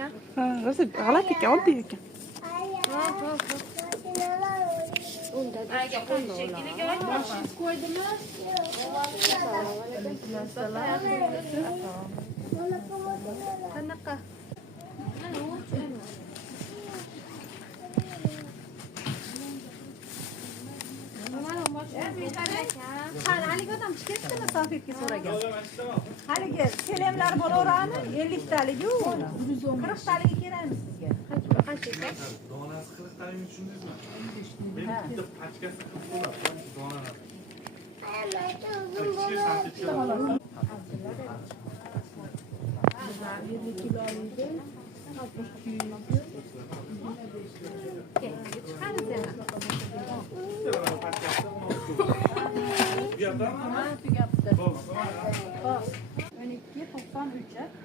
ekan. Ha, rosa g'alati ekan, oddiy ekan. Unda Boshsiz qo'ydimi? Qanaqa? Haligi odam ketdimi Sofiyga so'ragan. Haligi selemlar bo'laverami? 50 taligu, 40 taligi kerakmi sizga? Qancha ekan? Donasi 40 taligini tushundingizmi? Men bitta pachkasi 40 so'm. Donani.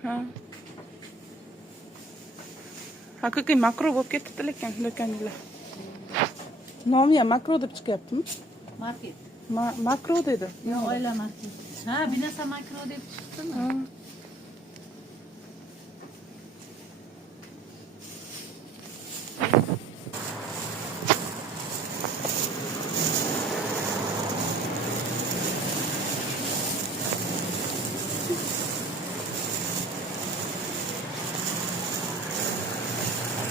Ha. Haqiqiy makro bo'lib ketibdi lekin do'koninglar. Nomi ham makro deb chiqyaptimi? Market. Makro dedi. Yo'q, oila market. Ha, binasa makro deb chiqdimi? Ha.